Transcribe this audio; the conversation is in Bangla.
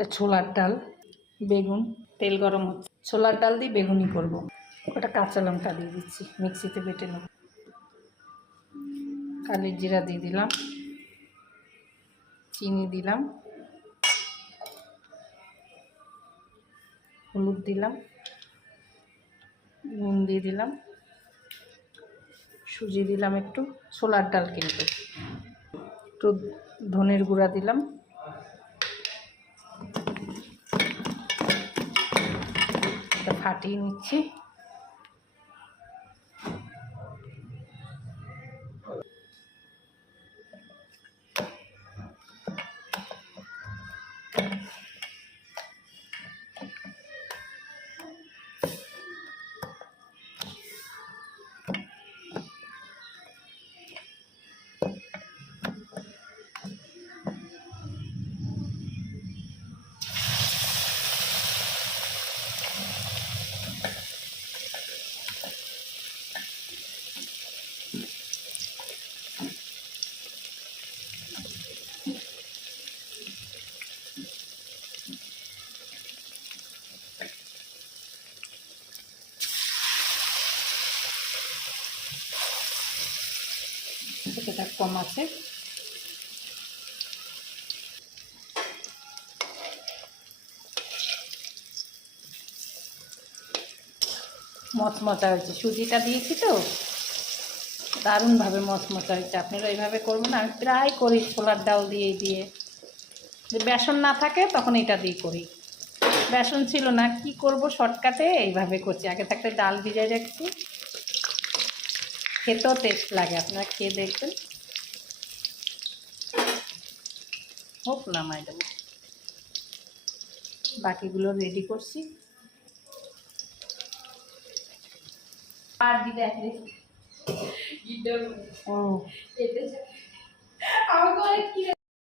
একটা ছোলার ডাল, বেগুন, তেল গরম হচ্ছে, ছোলার ডাল দিয়ে বেগুনি করব। ওটা কাঁচা লঙ্কা দিয়ে দিচ্ছি, মিক্সিতে বেটে নেব। কালি জিরা দিয়ে দিলাম, চিনি দিলাম, হলুদ দিলাম, নুন দিয়ে দিলাম, সুজি দিলাম একটু, ছোলার ডাল কিন্তু একটু ধনের গুঁড়া দিলাম, এটা ফাটিয়ে নিচ্ছি। এটা কম আছে, মচমচা হয়েছে, সুজিটা দিয়েছি তো দারুণভাবে মচমচা হয়েছে। আপনারা এইভাবে করবেন, আমি প্রায় করি ছোলার ডাল দিয়ে দিয়ে। যে বেসন না থাকে তখন এটা দিয়ে করি, বেসন ছিল না কি করব, শর্টকাটে এইভাবে করছি। আগে থাকতে ডাল ভিজাই রাখছি, খেতেও টেস্ট লাগে, আপনারা খেয়ে দেখবেন। হোক নামাই দেবো, বাকিগুলো রেডি করছি। আর দিদা ও